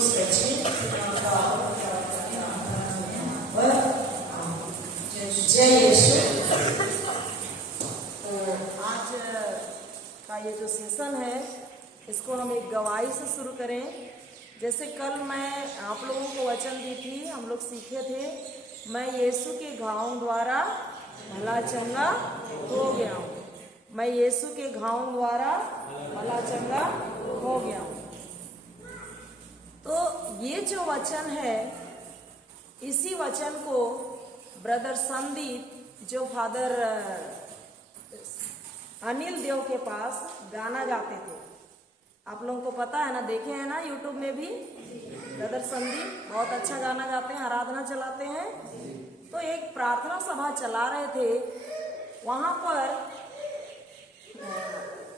जय यीशु। आज का ये जो सेशन है इसको हम एक गवाही से शुरू करें। जैसे कल मैं आप लोगों को वचन दी थी, हम लोग सीखे थे, मैं यीशु के घावों द्वारा भला चंगा हो गया हूँ। मैं यीशु के घावों द्वारा भला चंगा हो गया हूँ। तो ये जो वचन है, इसी वचन को ब्रदर संदीप जो फादर अनिल देव के पास गाना गाते थे, आप लोगों को पता है ना, देखे हैं ना यूट्यूब में भी। ब्रदर संदीप बहुत अच्छा गाना गाते हैं, आराधना चलाते हैं। तो एक प्रार्थना सभा चला रहे थे, वहां पर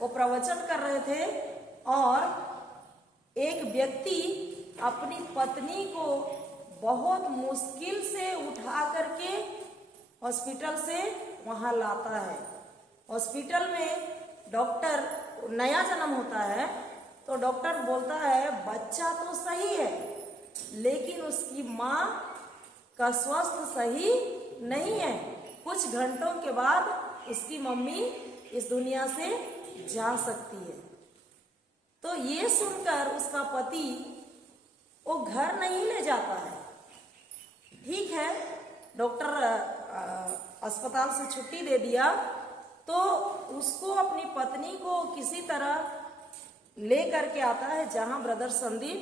वो प्रवचन कर रहे थे और एक व्यक्ति अपनी पत्नी को बहुत मुश्किल से उठा करके हॉस्पिटल से वहां लाता है। हॉस्पिटल में डॉक्टर, नया जन्म होता है तो डॉक्टर बोलता है बच्चा तो सही है लेकिन उसकी माँ का स्वास्थ्य सही नहीं है, कुछ घंटों के बाद उसकी मम्मी इस दुनिया से जा सकती है। तो ये सुनकर उसका पति वो घर नहीं ले जाता है। ठीक है, डॉक्टर अस्पताल से छुट्टी दे दिया तो उसको अपनी पत्नी को किसी तरह ले करके आता है जहां ब्रदर संदीप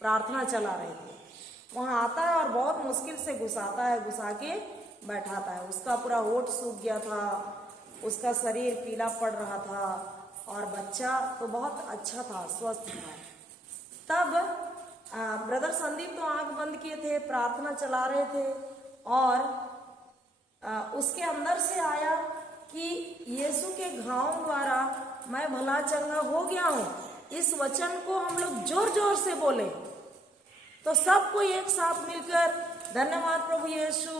प्रार्थना चला रहे थे। वहां आता है और बहुत मुश्किल से घुसाता है, घुसा के बैठाता है। उसका पूरा होठ सूख गया था, उसका शरीर पीला पड़ रहा था और बच्चा तो बहुत अच्छा था, स्वस्थ था। तब ब्रदर संदीप तो आंख बंद किए थे, प्रार्थना चला रहे थे और उसके अंदर से आया कि यीशु के घावों द्वारा मैं भला चंगा हो गया हूँ। इस वचन को हम लोग जोर जोर से बोले तो सबको एक साथ मिलकर धन्यवाद प्रभु यीशु,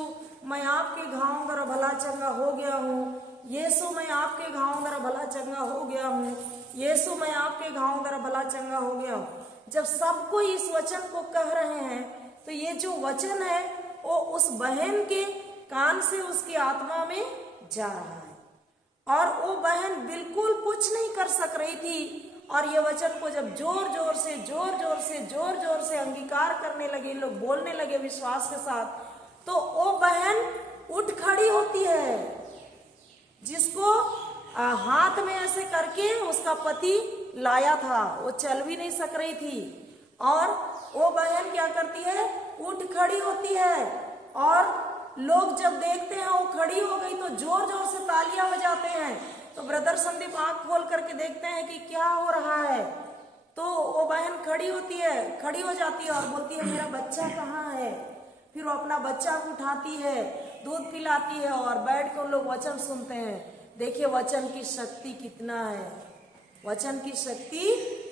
मैं आपके घावों द्वारा भला चंगा हो गया हूँ। यीशु मैं आपके घावों द्वारा भला चंगा हो गया हूँ। यीशु मैं आपके घावों द्वारा भला चंगा हो गया हूँ। जब सबको इस वचन को कह रहे हैं तो ये जो वचन है वो उस बहन के कान से उसकी आत्मा में जा रहा है और वो बहन बिल्कुल कुछ नहीं कर सक रही थी। और ये वचन को जब जोर जोर से अंगीकार करने लगे, लोग बोलने लगे विश्वास के साथ, तो वो बहन उठ खड़ी होती है जिसको हाथ में ऐसे करके उसका पति लाया था। वो चल भी नहीं सक रही थी और वो बहन क्या करती है, उठ खड़ी होती है और लोग जब देखते हैं वो खड़ी हो गई तो जोर जोर से तालियां बजाते हैं। तो ब्रदर संदीप आंख खोल करके देखते हैं कि क्या हो रहा है। तो वो बहन खड़ी होती है, खड़ी हो जाती है और बोलती है मेरा बच्चा कहाँ है। फिर वो अपना बच्चा को उठाती है, दूध पिलाती है और बैठ कर लोग वचन सुनते हैं। देखिए वचन की शक्ति कितना है, वचन की शक्ति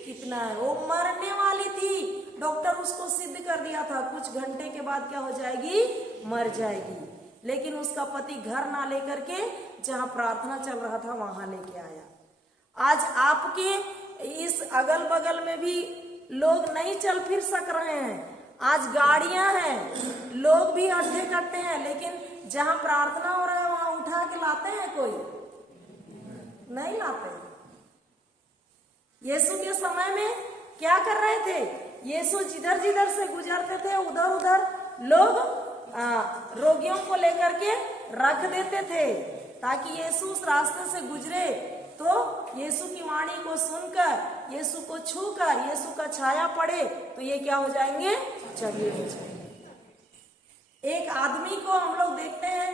कितना है। वो मरने वाली थी, डॉक्टर उसको सिद्ध कर दिया था कुछ घंटे के बाद क्या हो जाएगी, मर जाएगी। लेकिन उसका पति घर ना लेकर के जहां प्रार्थना चल रहा था वहां लेके आया। आज आपके इस अगल बगल में भी लोग नहीं चल फिर सक रहे हैं। आज गाड़ियां हैं, लोग भी अड्डे कट्टे हैं, लेकिन जहां प्रार्थना हो रहा है वहां उठा के लाते हैं, कोई नहीं लाते। यीशु के समय में क्या कर रहे थे, यीशु जिधर से गुजरते थे उधर उधर लोग रोगियों को लेकर के रख देते थे ताकि यीशु उस रास्ते से गुजरे तो यीशु की वाणी को सुनकर, यीशु को छूकर, यीशु का छाया पड़े तो ये क्या हो जाएंगे, चंगे हो जाएंगे। एक आदमी को हम लोग देखते हैं,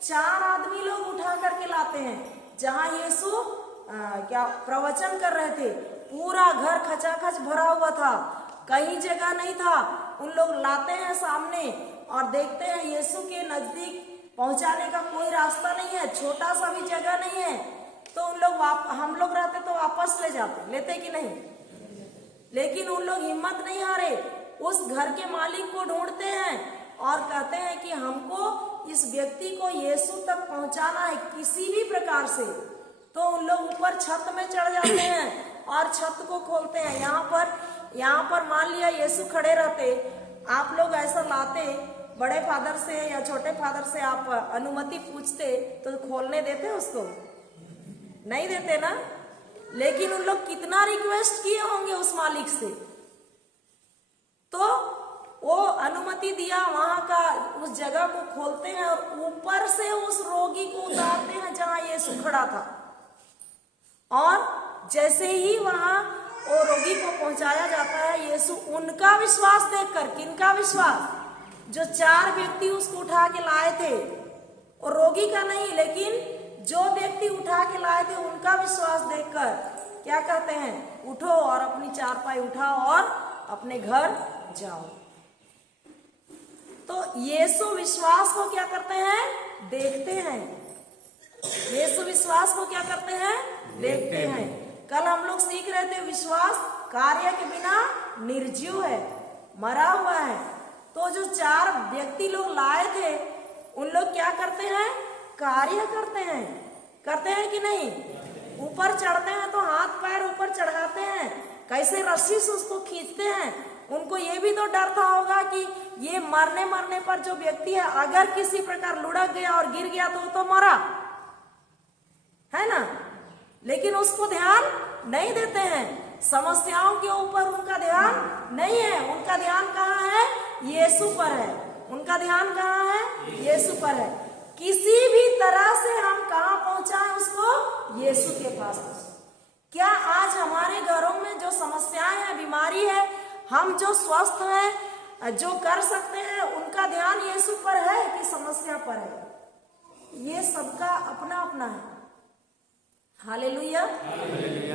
4 आदमी लोग उठा करके लाते हैं। जहां यीशु क्या प्रवचन कर रहे थे, पूरा घर खचाखच भरा हुआ था, कहीं जगह नहीं था। उन लोग लाते हैं सामने और देखते हैं यीशु के नजदीक पहुंचाने का कोई रास्ता नहीं है, छोटा सा भी जगह नहीं है। तो उन लोग हम लोग रहते तो वापस ले जाते, लेते कि नहीं। लेकिन उन लोग हिम्मत नहीं हारे, उस घर के मालिक को ढूंढते हैं और कहते हैं कि हमको इस व्यक्ति को यीशु तक पहुंचाना है किसी भी प्रकार से। तो उन लोग ऊपर छत में चढ़ जाते हैं और छत को खोलते हैं। यहाँ पर यहाँ पर मान लिया यीशु खड़े रहते, आप लोग ऐसा लाते, बड़े फादर से या छोटे फादर से आप अनुमति पूछते तो खोलने देते उसको? नहीं देते ना। लेकिन उन लोग कितना रिक्वेस्ट किए होंगे उस मालिक से, तो वो अनुमति दिया, वहां का उस जगह को खोलते हैं और ऊपर से उस रोगी को उतारते हैं जहां यीशु खड़ा था। और जैसे ही वहां वो रोगी को पहुंचाया जाता है, यीशु उनका विश्वास देखकर, किनका विश्वास? जो 4 व्यक्ति उसको उठा के लाए थे, और रोगी का नहीं, लेकिन जो व्यक्ति उठा के लाए थे उनका विश्वास देखकर क्या कहते हैं? उठो और अपनी चारपाई उठाओ और अपने घर जाओ। तो यीशु विश्वास को क्या करते हैं? देखते हैं। यीशु विश्वास को क्या करते हैं? देखते हैं। कल हम लोग सीख रहे थे विश्वास कार्य के बिना निर्जीव है, मरा हुआ है। तो जो 4 व्यक्ति लोग लाए थे, उन लोग क्या करते हैं? कार्य करते हैं। करते हैं कि नहीं? ऊपर चढ़ते हैं तो हाथ पैर ऊपर चढ़ाते हैं, कैसे रस्सी से उसको खींचते हैं। उनको ये भी तो डर था होगा कि ये मरने पर जो व्यक्ति है, अगर किसी प्रकार लुढ़क गया और गिर गया तो मरा है ना। लेकिन उसको ध्यान नहीं देते हैं, समस्याओं के ऊपर उनका ध्यान नहीं है। उनका ध्यान कहाँ है? यीशु पर है। उनका ध्यान कहाँ है? यीशु पर है। किसी भी तरह से हम कहाँ पहुंचाएं उसको? यीशु के पास। क्या आज हमारे घरों में जो समस्याएं हैं, बीमारी है, हम जो स्वस्थ हैं, जो कर सकते हैं, उनका ध्यान यीशु पर है कि समस्या पर है? ये सबका अपना अपना है। हालेलुया।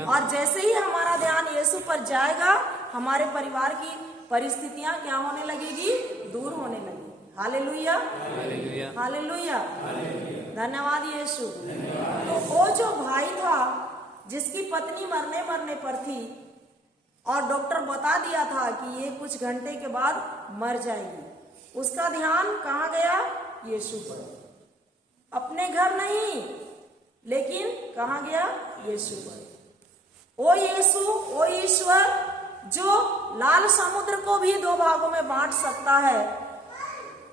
और जैसे ही हमारा ध्यान यीशु पर जाएगा, हमारे परिवार की परिस्थितियां क्या होने लगेगी? दूर होने लगेगी। हालेलुया, हालेलुया, धन्यवाद यीशु। तो वो जो भाई था जिसकी पत्नी मरने पर थी और डॉक्टर बता दिया था कि ये कुछ घंटे के बाद मर जाएगी, उसका ध्यान कहाँ गया? यीशु पर। अपने घर नहीं, लेकिन कहाँ गया? यीशु पर। ओ यीशु, ओ ईश्वर, जो लाल समुद्र को भी 2 भागों में बांट सकता है,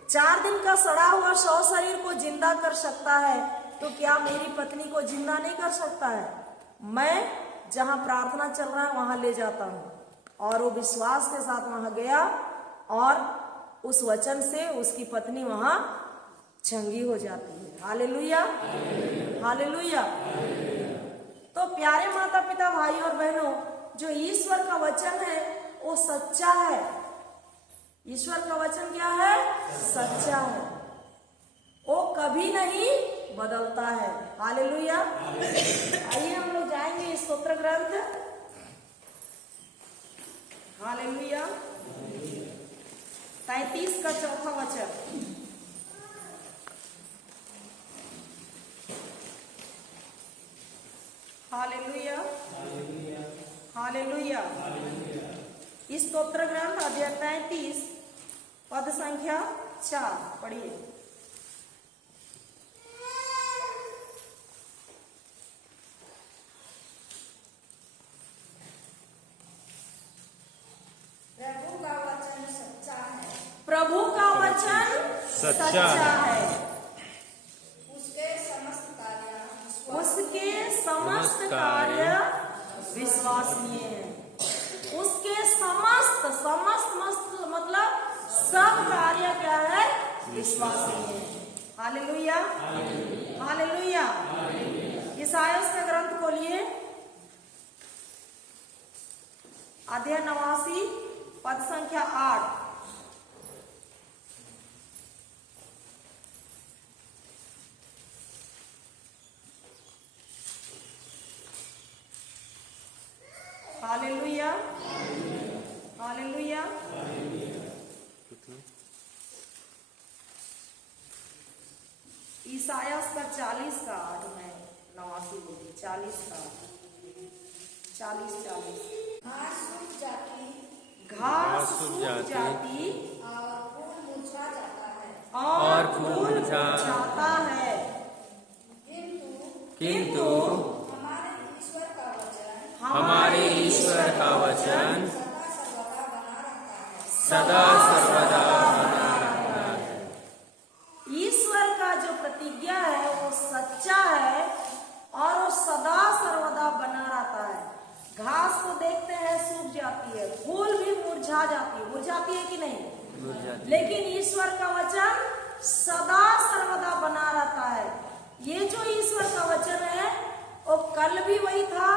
4 दिन का सड़ा हुआ शव शरीर को जिंदा कर सकता है, तो क्या मेरी पत्नी को जिंदा नहीं कर सकता है? मैं जहां प्रार्थना चल रहा है वहां ले जाता हूं। और वो विश्वास के साथ वहां गया और उस वचन से उसकी पत्नी वहां चंगी हो जाती है। Hallelujah, hallelujah. तो प्यारे माता पिता, भाई और बहनों, जो ईश्वर का वचन है वो सच्चा है। ईश्वर का वचन क्या है? सच्चा है। वो कभी नहीं बदलता है। हालेलुया। आइए हम लोग जाएंगे स्तोत्र ग्रंथ। हालेलुया। 33 का 4था वचन। Hallelujah, hallelujah. इस स्तोत्र ग्रंथ अध्याय 33 पद संख्या 4 पढ़िए। प्रभु का वचन सच्चा है। प्रभु का वचन सच्चा है। उसके समस्त कार्य विश्वसनीय है। उसके समस्त मतलब सब कार्य क्या है? विश्वसनीय है। Hallelujah, hallelujah. ईसाया का ग्रंथ खोलिए, अध्याय 89 पद संख्या 8। Hallelujah, hallelujah. ईसाया का 40 का 8 में 89 बोली, 40 का 40। घास सूख जाती, घास सूख जाती और फूल मुरझा जाता है, और फूल मुरझाता है, किंतु हमारे ईश्वर का वचन हमारे ईश्वर का वचन सदा सर्वदा बना रहता है। ईश्वर का जो प्रतिज्ञा है वो सच्चा है और वो सदा सर्वदा बना रहता है। घास को देखते हैं सूख जाती है, फूल भी मुरझाती है कि नहीं? लेकिन ईश्वर का वचन सदा सर्वदा बना रहता है। ये जो ईश्वर का वचन है वो कल भी वही था,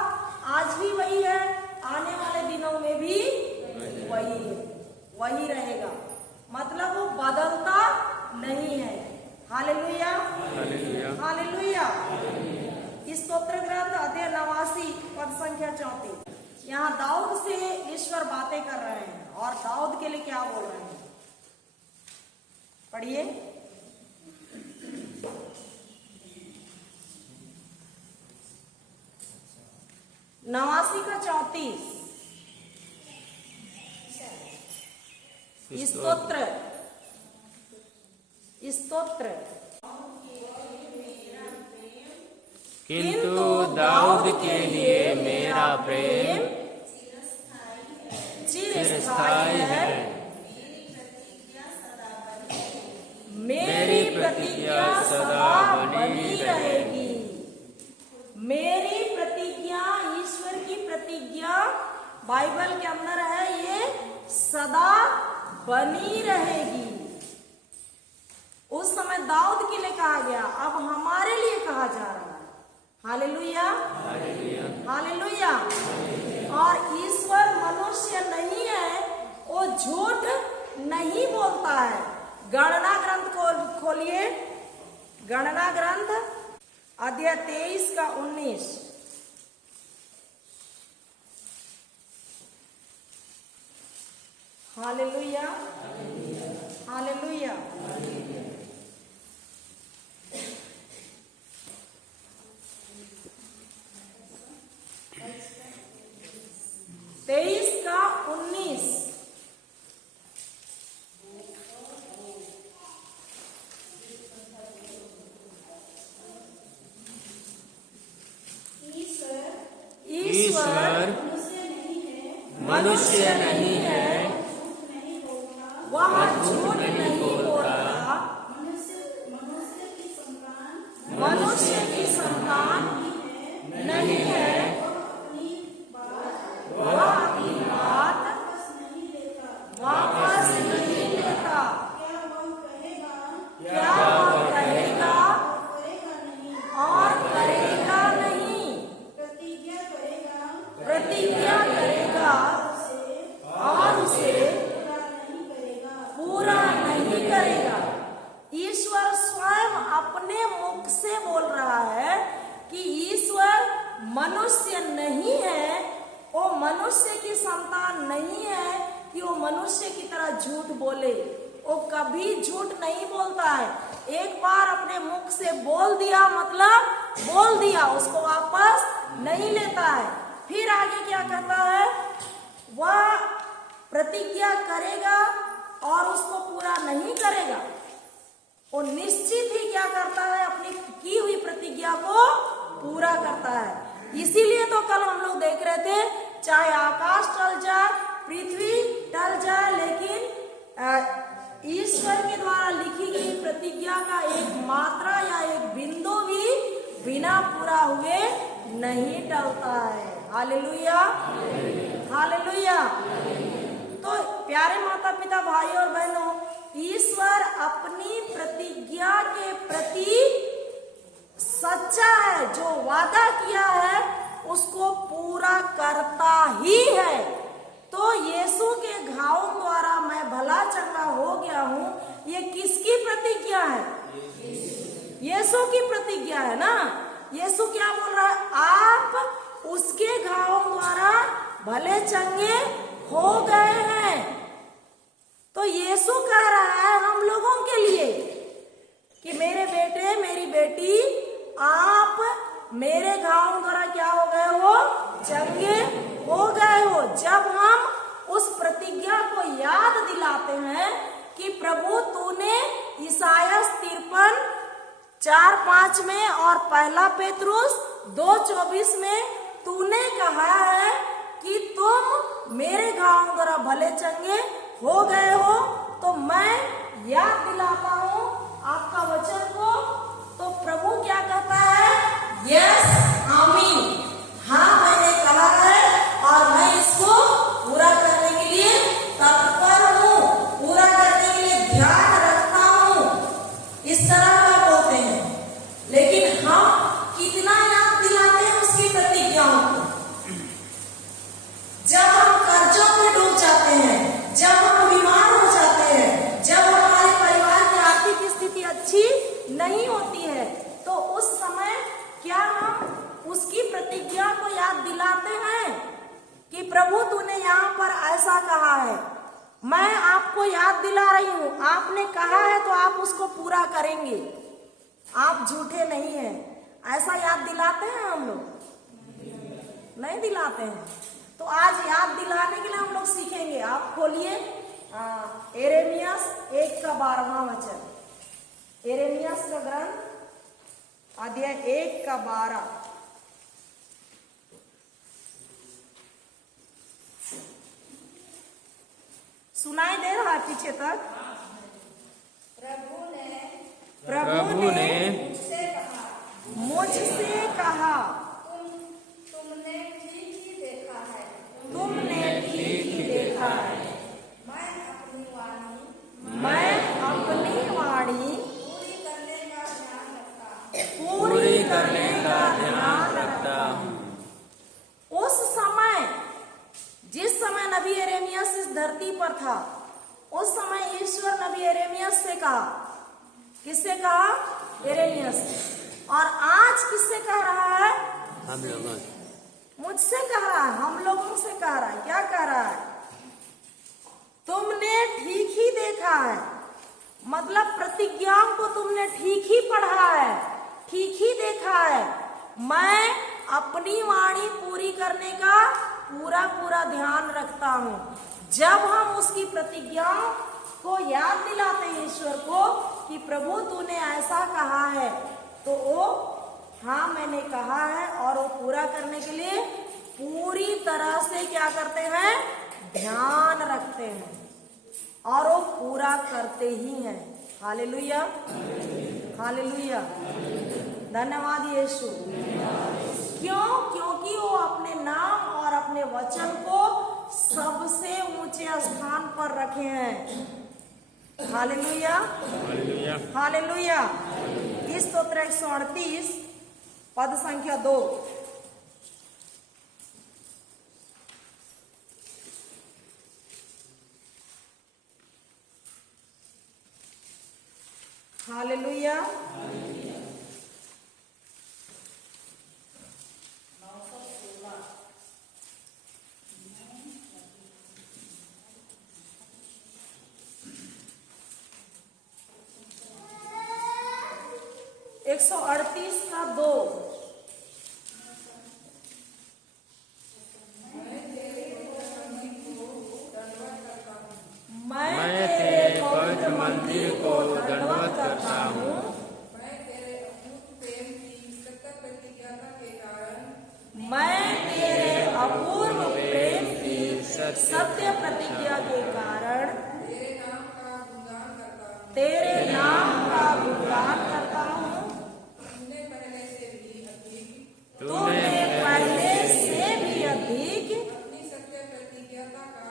आज भी वही है, आने वाले दिनों में भी वही है, वही रहेगा। मतलब वो बदलता नहीं है। Hallelujah, hallelujah. स्तोत्र ग्रंथ अध्याय 89 पद संख्या 34। यहाँ दाऊद से ईश्वर बातें कर रहे हैं और दाऊद के लिए क्या बोल रहे हैं, पढ़िए। नवासी का 34 स्तोत्र किंतु दाऊद के लिए मेरा प्रेम चिरस्थायी है, मेरी प्रतिज्ञा सदा बनी रहेगी। मेरी प्रतिज्ञा, ईश्वर की प्रतिज्ञा बाइबल के अंदर है, ये सदा बनी रहेगी। उस समय दाऊद के लिए कहा गया, अब हमारे लिए कहा जा रहा है। Hallelujah, hallelujah. और ईश्वर मनुष्य नहीं है, वो झूठ नहीं बोलता है। गणना ग्रंथ को खोलिए, गणना ग्रंथ अध्याय 23 का 19। Hallelujah, hallelujah. तेईस का 19। ईश्वर मनुष्य नहीं है, वह झूठ नहीं बोलता, मनुष्य की संतान नहीं है, वह अपनी बात वापस नहीं लेता। क्या वह कहेगा और करेगा नहीं, प्रतिज्ञा करेगा और उसे पूरा नहीं करेगा। ईश्वर स्वयं अपने मुख से बोल रहा है कि ईश्वर मनुष्य नहीं है, वो मनुष्य की संतान नहीं है कि वो मनुष्य की तरह झूठ बोले। वो कभी झूठ नहीं बोलता है। एक बार अपने मुख से बोल दिया मतलब बोल दिया, उसको वापस नहीं लेता है। फिर आगे क्या कहता है, वह प्रतिज्ञा करेगा और उसको पूरा नहीं करेगा। वो निश्चित ही क्या करता है, अपनी की हुई प्रतिज्ञा को पूरा करता है। इसीलिए तो कल हम लोग देख रहे थे, चाहे आकाश टल जाए, पृथ्वी टल जाए, लेकिन ईश्वर के द्वारा लिखी गई प्रतिज्ञा का एक मात्रा या एक बिंदु भी बिना पूरा हुए नहीं टलता है। Hallelujah, hallelujah. तो प्यारे माता पिता, भाई और बहनों, ईश्वर अपनी प्रतिज्ञा के प्रति सच्चा है। जो वादा किया है उसको पूरा करता ही है। तो यीशु के घावों द्वारा मैं भला चंगा हो गया हूँ, ये किसकी प्रतिज्ञा है? यीशु की प्रतिज्ञा है ना। यीशु क्या बोल रहा है, आप उसके घावों द्वारा भले चंगे हो गए हैं। तो यीशु कह रहा है हम लोगों के लिए कि मेरे बेटे मेरी बेटी, आप मेरे घावों द्वारा क्या हो गए हो, चंगे हो गए हो। जब हम उस प्रतिज्ञा को याद दिलाते हैं कि प्रभु तूने ईसाया 53:4-5 में और 1 पेतरुस 2:24 में तूने कहा है कि तुम मेरे घावों द्वारा भले चंगे हो गए हो, तो मैं याद दिलाता हूं आपका वचन को। तो प्रभु क्या कहता है? यस, आमीन। हाँ, मैंने कहा है और मैं इसको पूरा करने के लिए तत्पर हूँ, पूरा करने के लिए ध्यान रखता हूँ। इस तरह का बोलते हैं। लेकिन हम कितना याद दिलाते हैं उसकी प्रतिज्ञाओं को? जब हम कर्जों में डूब जाते हैं, जब हम बीमार हो जाते हैं, जब हमारे परिवार की आर्थिक स्थिति अच्छी नहीं होती है, तो उस समय क्या हम उसकी प्रतिज्ञा को याद दिलाते हैं कि प्रभु तूने यहाँ पर ऐसा कहा है, मैं आपको याद दिला रही हूँ, आपने कहा है तो आप उसको पूरा करेंगे, आप झूठे नहीं हैं। ऐसा याद दिलाते हैं हम लोग? नहीं दिलाते हैं। तो आज याद दिलाने के लिए हम लोग सीखेंगे। आप खोलिए यिर्मयाह 1:12 वचन, यिर्मयाह का ग्रंथ अध्याय 1:12। सुनाई दे रहा है पीछे तक? प्रभु ने मुझसे कहा, तुमने ठीक ही देखा है। तुमने ठीक ही देखा है, मैं अपनी वाणी मैं अपनी वाणी पूरी करने का ध्यान रखता। पूरी करने का ध्यान रखता हूँ। उस समय, जिस समय नबी यिर्मयाह इस धरती पर था, उस समय ईश्वर नबी यिर्मयाह से कहा। किससे कहा? यिर्मयाह से। और आज किससे कह रहा है? हम लोगों मुझसे कह रहा है, हम लोगों से कह रहा है। क्या कह रहा है? तुमने ठीक ही देखा है, मतलब प्रतिज्ञाओं को तुमने ठीक ही पढ़ा है, ठीक ही देखा है। मैं अपनी वाणी पूरी करने का पूरा ध्यान रखता हूं। जब हम उसकी प्रतिज्ञाओं को याद दिलाते हैं ईश्वर को कि प्रभु तूने ऐसा कहा है, तो वो हाँ मैंने कहा है, और वो पूरा करने के लिए पूरी तरह से क्या करते हैं? ध्यान रखते हैं, और वो पूरा करते ही हैं। हालेलुया, हालेलुया, धन्यवाद यीशु। क्यों? क्योंकि वो अपने नाम और अपने वचन को सबसे ऊंचे स्थान पर रखे हैं। Hallelujah, hallelujah. स्तोत्र 138 पद संख्या 2। हालेलुया, 138 का 2। मैं तेरे पवित्र मंदिर को दंडवत करता हूँ। मैं तेरे अद्भुत प्रेम की सतत प्रतिज्ञाता के कारण मैं तेरे अपूर्व प्रेम की सत्य प्रतिज्ञा के कारण तेरे नाम का गुणगान करता हूँ। तुमने पहले से भी अधिक तूने पहले से भी अधिक अपनी सत्य प्रतिज्ञाता का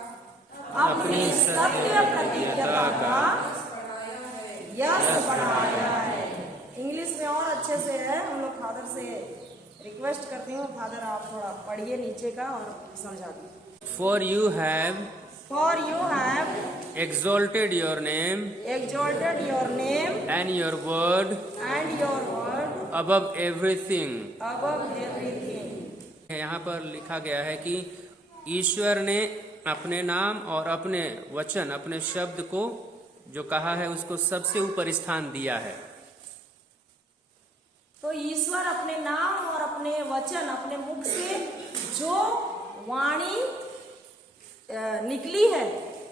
अपनी सत्य प्रतिज्ञा का यश बढ़ाया है। इंग्लिश में और अच्छे से है। हम लोग फादर से रिक्वेस्ट करती हूँ, फादर आप थोड़ा पढ़िए नीचे का और समझा दीजिए। For you have exalted your name exalted your name and your word and your word above everything। above everything। यहाँ पर लिखा गया है कि ईश्वर ने अपने नाम और अपने वचन, अपने शब्द को जो कहा है उसको सबसे ऊपर स्थान दिया है। तो ईश्वर अपने नाम और अपने वचन, अपने मुख से जो वाणी निकली है,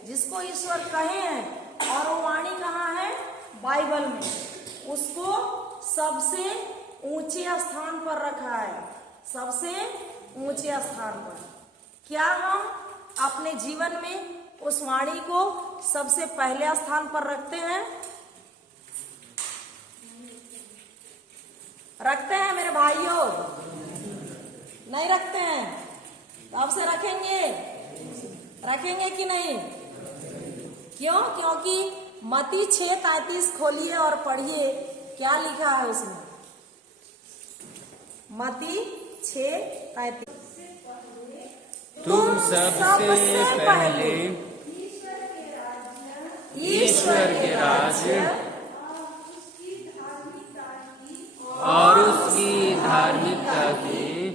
जिसको ईश्वर कहे हैं, और वो वाणी कहाँ है? बाइबल में। उसको सबसे ऊंचे स्थान पर रखा है, सबसे ऊंचे स्थान पर। क्या हम अपने जीवन में उस वाणी को सबसे पहले स्थान पर रखते हैं? रखते हैं मेरे भाइयों? नहीं रखते हैं? तो अब से रखेंगे? रखेंगे कि नहीं? क्यों? क्योंकि मत्ती 6:33 खोलिए और पढ़िए, क्या लिखा है उसमें? मत्ती 6:33, तुम सबसे पहले ईश्वर के राज्य और उसकी धार्मिकता की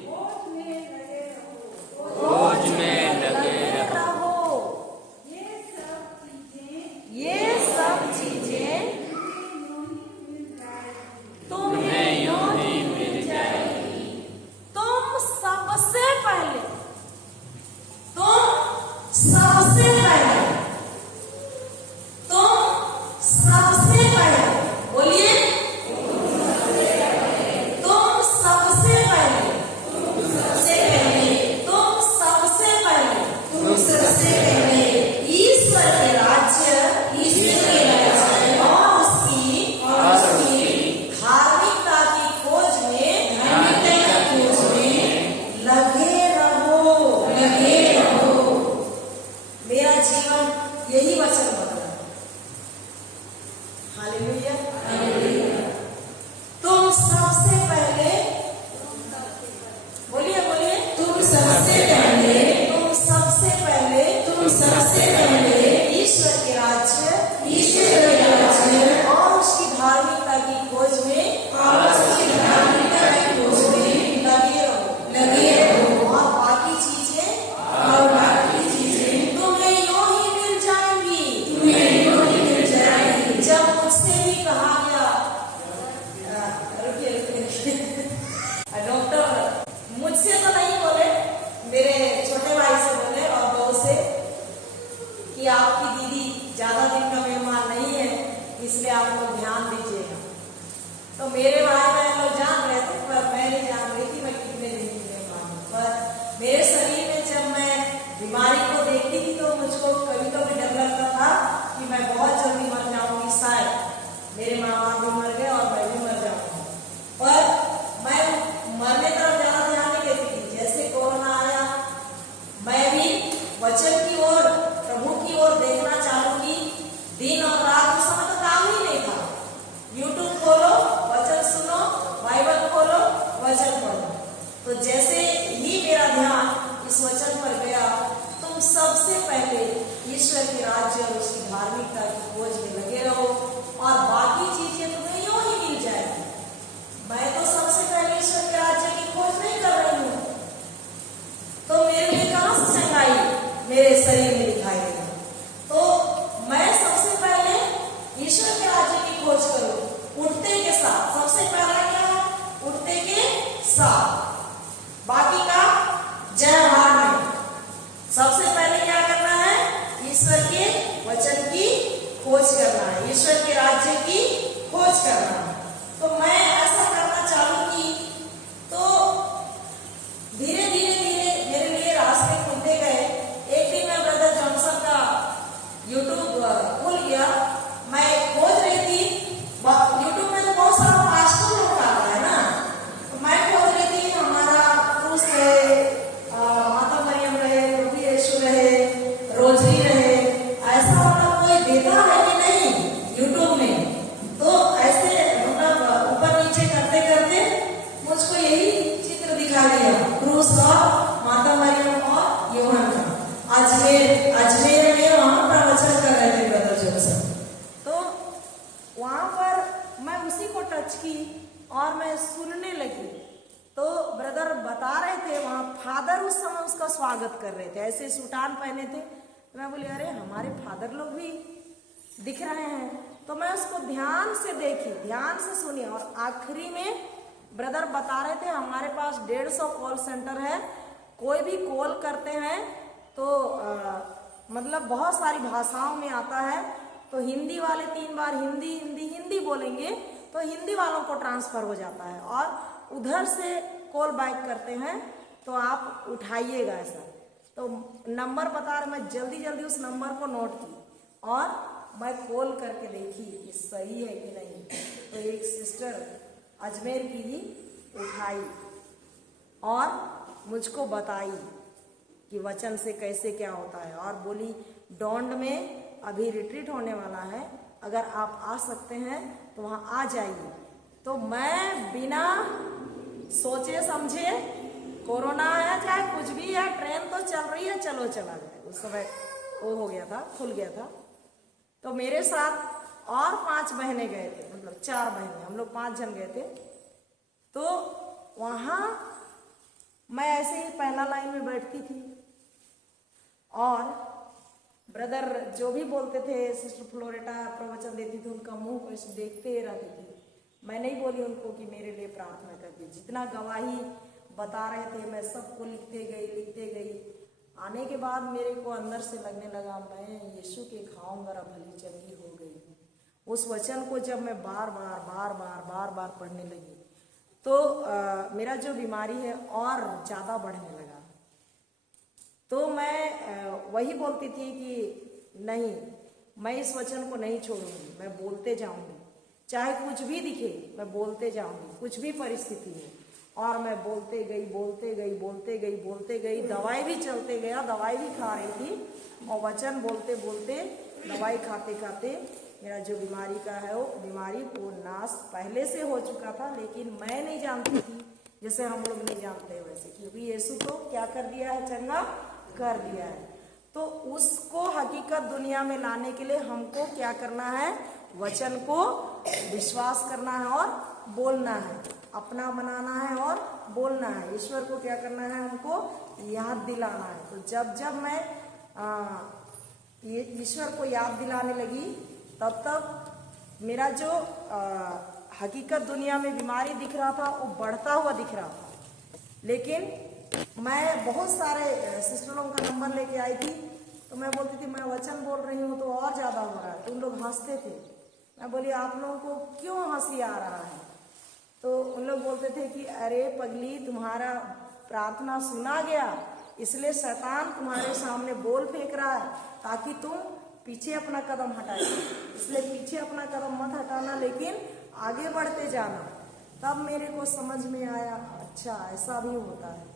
खोज में लगे रहो। ये सब चीजें तुम्हें यूं ही मिल जाएगी। तुम सबसे पहले, तुम सबसे पहले, तुम सबसे पहले, बोलिए, तुम सबसे पहले, सबसे पहले, तुम सबसे पहले, तुम सबसे पहले ईश्वर के राज्य, ईश्वर के राज्य और उसकी धार्मिकता की खोज में, धार्मिकता की खोज में लगे रहो, लगे रहो। मेरा जीवन यही वचन बदला। Hallelujah, hallelujah. तुम सबसे पहले, बोलिए बोलिए, तुम सबसे पहले, तुम सबसे पहले, तुम सबसे पहले ईश्वर के राज्य, ईश्वर के राज्य और उसकी धार्मिकता की खोज में, और उसकी धार्मिकता की खोज में लगे रहो, लगे रहो। और बाकी चीजें, और बाकी चीजें तुम्हें यूं ही मिल जाएंगी, तुम्हें यूं ही मिल जाएंगी। जब मुझसे भी कहा गया, रुकिए रुकिए, डॉक्टर मुझसे तो नहीं बोले, मेरे छोटे भाई से बोले और बहू से कि आपकी दीदी ज्यादा दिन का मेहमान नहीं है, इसलिए आप लोग ध्यान दीजिएगा। तो मेरे भाई बहन लोग जान रहे थे, पर मैं नहीं जान रही थी मैं कितने दिन की मेहमान हूँ। पर मेरे शरीर में जब मैं बीमारी को देखती थी तो मुझको कभी कभी डर लगता था कि मैं बहुत जल्दी मर जाऊंगी, शायद मेरे माँ बाप भी मर गए और मैं भी मर जाऊंगी। पर मैं मरने तरफ ज्यादा ध्यान नहीं देती थी। जैसे कोरोना आया, मैं भी वचन की ओर, प्रभु की ओर देखना चालू की। दिन और रात उस समय तो काम ही नहीं था। यूट्यूब खोलो, वचन सुनो, बाइबल खोलो, वचन पढ़ो। तो जैसे ही मेरा ध्यान इस वचन पर गया, तुम सबसे पहले ईश्वर के राज्य और उसकी धार्मिकता की खोज में लगे रहो और बाकी चीजें तुम्हें यूं ही मिल जाएगी। मैं तो सबसे पहले ईश्वर के राज्य की खोज नहीं कर रही हूँ, तो मेरे लिए कहां से चंगाई मेरे शरीर में दिखाई देगा? तो मैं सबसे पहले ईश्वर के राज्य की खोज करूं, उठते के साथ। सबसे पहला क्या है? उठते के साथ। बाकी का जयभार में। सबसे पहले क्या करना है? ईश्वर के वचन की खोज करना है, ईश्वर के राज्य की खोज करना है। तो मैं ऐसा करना चालू की, तो धीरे धीरे धीरे मेरे लिए रास्ते खुलते गए। एक दिन मैं ब्रदर जॉनसन का यूट्यूब खुल गया, मैं खोज रही थी। यूट्यूब में तो बहुत सारा पास्टर लोग आता है ना, तो मैं खोज रही थी हमारा क्रूस रहे, माता मरियम रहे, प्रभु यीशु रहे, रोजरी रहे, ऐसा मतलब कोई देता है कि नहीं यूट्यूब में। तो ऐसे मतलब ऊपर नीचे करते करते मुझको यही चित्र दिखा दिया, क्रूस और माता मरियम और यूहन्ना अजमेर में वहां प्रवचन कर रहे थे ब्रदर जोसेफ। तो वहां पर मैं उसी को टच की और मैं सुनने लगी। तो ब्रदर बता रहे थे, वहां फादर उस समय उसका स्वागत कर रहे थे, ऐसे सुटान पहने थे। तो मैं बोली अरे हमारे फादर लोग भी दिख रहे हैं। तो मैं उसको ध्यान से देखी, ध्यान से सुनी और आखिरी में ब्रदर बता रहे थे हमारे पास 150 कॉल सेंटर है, कोई भी कॉल करते हैं तो मतलब बहुत सारी भाषाओं में आता है। तो हिंदी वाले 3 बार हिंदी हिंदी हिंदी बोलेंगे तो हिंदी वालों को ट्रांसफर हो जाता है, और उधर से कॉल बैक करते हैं तो आप उठाइएगा ऐसा। तो नंबर बता रहे, मैं जल्दी जल्दी उस नंबर को नोट की और मैं कॉल करके देखी कि सही है कि नहीं। तो एक सिस्टर अजमेर की ही उठाई और मुझको बताई कि वचन से कैसे क्या होता है, और बोली डोंड में अभी रिट्रीट होने वाला है, अगर आप आ सकते हैं तो वहाँ आ जाइए। तो मैं बिना सोचे समझे, कोरोना है चाहे कुछ भी है, ट्रेन तो चल रही है, चलो चला जाए। उस समय वो हो गया था, खुल गया था। तो मेरे साथ और 5 बहनें गए थे, मतलब 4 बहनें, हम लोग 5 जन गए थे। तो वहाँ मैं ऐसे ही पहला लाइन में बैठती थी और ब्रदर जो भी बोलते थे, सिस्टर फ्लोरेटा प्रवचन देती थी, उनका मुंह को ऐसे देखते रहती थी। मैं नहीं बोली उनको कि मेरे लिए प्रार्थना करती। जितना गवाही बता रहे थे मैं सबको लिखते गई। आने के बाद मेरे को अंदर से लगने लगा मैं यीशु के घाव मेरा भली चंगी हो गई। उस वचन को जब मैं बार बार पढ़ने लगी तो मेरा जो बीमारी है और ज़्यादा बढ़ने लगा। तो मैं वही बोलती थी कि नहीं, मैं इस वचन को नहीं छोड़ूंगी, मैं बोलते जाऊंगी, चाहे कुछ भी दिखे मैं बोलते जाऊंगी, कुछ भी परिस्थिति हो। और मैं बोलते गई। दवाई भी चलते गया, दवाई भी खा रही थी और वचन बोलते दवाई खाते मेरा जो बीमारी का है वो नाश पहले से हो चुका था, लेकिन मैं नहीं जानती थी, जैसे हम लोग नहीं जानते वैसे, क्योंकि यीशु तो क्या कर दिया है, चंगा कर दिया है। तो उसको हकीकत दुनिया में लाने के लिए हमको क्या करना है, वचन को विश्वास करना है और बोलना है, अपना बनाना है और बोलना है। ईश्वर को क्या करना है, हमको याद दिलाना है। तो जब मैं ये ईश्वर को याद दिलाने लगी तब मेरा जो हकीकत दुनिया में बीमारी दिख रहा था वो बढ़ता हुआ दिख रहा था। लेकिन मैं बहुत सारे सिस्टरों का नंबर लेके आई थी, तो मैं बोलती थी मैं वचन बोल रही हूँ तो और ज़्यादा हो रहा है। तो उन लोग हंसते थे। मैं बोली आप लोगों को क्यों हंसी आ रहा है? तो उन लोग बोलते थे कि अरे पगली, तुम्हारा प्रार्थना सुना गया, इसलिए शैतान तुम्हारे सामने बोल फेंक रहा है ताकि तुम पीछे अपना कदम हटाए। इसलिए पीछे अपना कदम मत हटाना, लेकिन आगे बढ़ते जाना। तब मेरे को समझ में आया, अच्छा ऐसा भी होता है।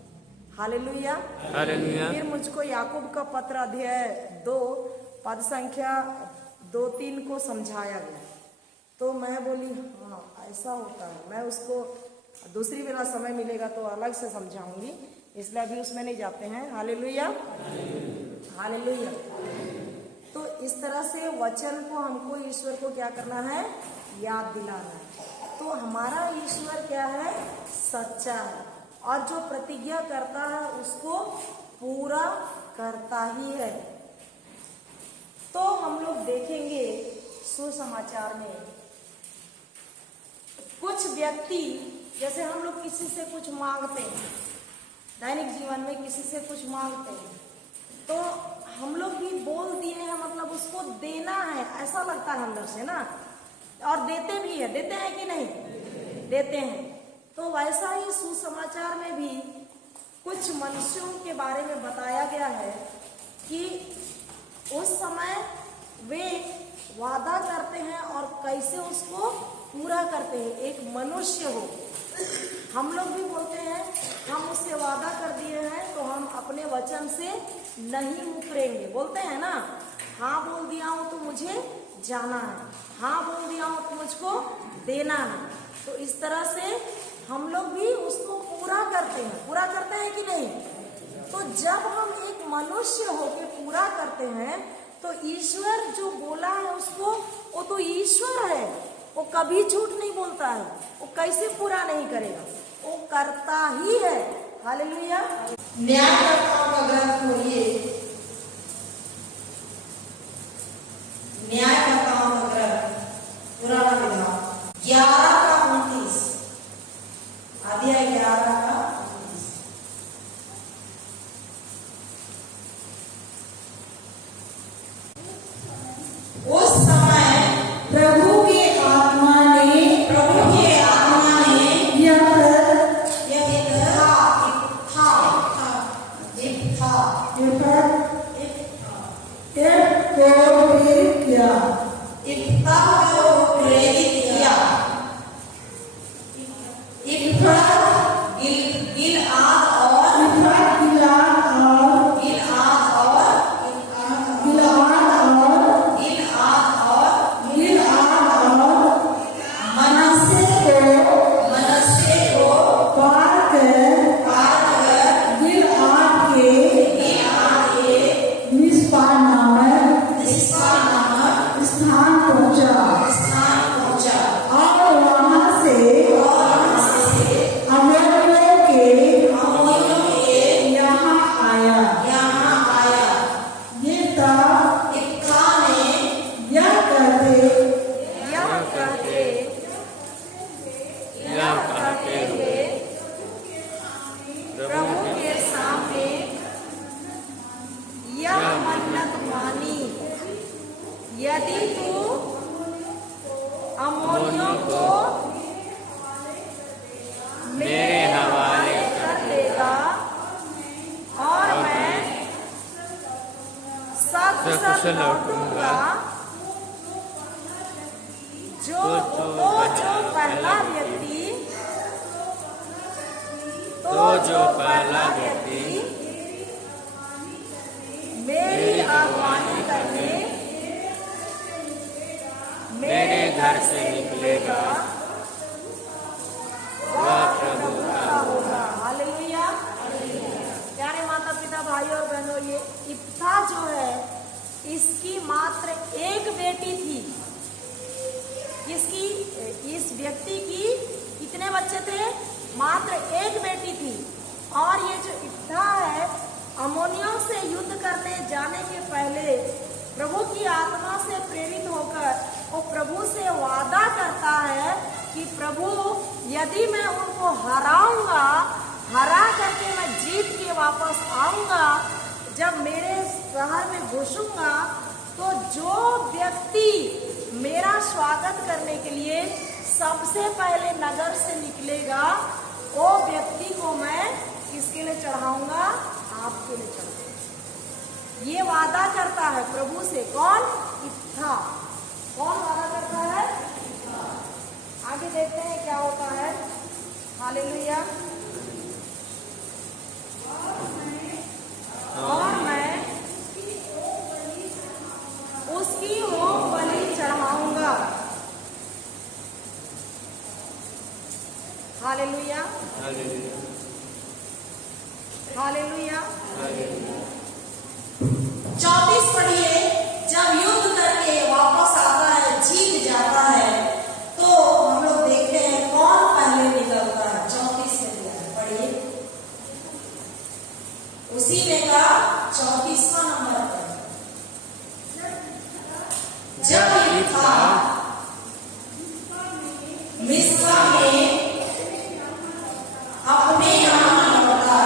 Hallelujah, hallelujah. फिर मुझको याकूब का पत्र अध्याय 2 पद संख्या 2-3 को समझाया गया। तो मैं बोली हाँ ऐसा होता है। मैं उसको दूसरी बेला समय मिलेगा तो अलग से समझाऊंगी, इसलिए अभी उसमें नहीं जाते हैं। Hallelujah, hallelujah. तो इस तरह से वचन को हमको ईश्वर को क्या करना है, याद दिलाना है। तो हमारा ईश्वर क्या है, सच्चा है, और जो प्रतिज्ञा करता है उसको पूरा करता ही है। तो हम लोग देखेंगे सुसमाचार में कुछ व्यक्ति, जैसे हम लोग किसी से कुछ मांगते हैं, दैनिक जीवन में किसी से कुछ मांगते हैं, तो हम लोग भी बोल दिए हैं, मतलब उसको देना है ऐसा लगता है अंदर से ना, और देते भी है। देते हैं कि नहीं? देते हैं। तो वैसा ही सुसमाचार में भी कुछ मनुष्यों के बारे में बताया गया है कि उस समय वे वादा करते हैं और कैसे उसको पूरा करते हैं। एक मनुष्य हो, हम लोग भी बोलते हैं हम उससे वादा कर दिए हैं तो हम अपने वचन से नहीं मुकरेंगे, बोलते हैं ना। हाँ बोल दिया हूँ तो मुझे जाना है, हाँ बोल दिया हूँ तो मुझको देना है। तो इस तरह से हम लोग भी उसको पूरा करते हैं कि नहीं? तो जब हम एक मनुष्य होके पूरा करते हैं तो ईश्वर जो बोला है उसको, वो तो ईश्वर है, वो कभी झूठ नहीं बोलता है, वो कैसे पूरा नहीं करेगा, वो करता ही है। हालेलुया। न्यायकर्ताओं का ग्रंथ खोलिए, न्यायकर्ताओं का ग्रंथ पुराना विधान 11:29, अध्याय 11:29। उस समय प्रभु के आत्मा ने यह इफ्ता को प्रेरित किया। इफ्ता गिलआद और मनश्शे को पार कर गिलआद के मिस्पा नामक स्थान पहुंचा और वहां से अमोनियों के यहाँ आया। ये तब इफ्ता ने यह कहते हुए प्रभु के सामने यह मन्नत मानी, यदि तू अमोनियों को मेरे हवाले कर देगा और मैं सकुशल लौटूंगा, जो पहला व्यक्ति मेरी अगवानी करने मेरे घर से निकलेगा वह प्रभु का होगा। हालेलुया। प्यारे माता पिता भाई और बहनों, ये इफ्ता जो है इसकी मात्र एक बेटी थी। इस व्यक्ति की कितने बच्चे थे? मात्र एक बेटी थी। और ये जो इफ्ता है, अमोनियों से युद्ध करने जाने के पहले प्रभु की आत्मा से प्रेरित होकर वो प्रभु से वादा करता है कि प्रभु, यदि मैं उनको हरा करके मैं जीत के वापस आऊंगा, जब मेरे शहर में घुसूंगा, तो जो व्यक्ति मेरा स्वागत करने के लिए सबसे पहले नगर से निकलेगा, वो व्यक्ति को मैं किसके लिए चढ़ाऊंगा? आपके लिए चढ़ाऊंगा। ये वादा करता है प्रभु से। कौन? इफ्ता। कौन वादा करता है? आगे देखते हैं क्या होता है। हालेलुया। और मैं उसकी होम बलि चढ़ाऊंगा। हालेलुया। हालेलुया। 34 पढ़िए। जब युद्ध करके वापस आता है, जीत जाता है, तो हम लोग देखते हैं कौन पहले निकलता है। 34 में दिया है, पढ़िए। उसी में का 34वां नंबर पर, जब इफ्ता मिस्पा में अपने यहाँ लौटा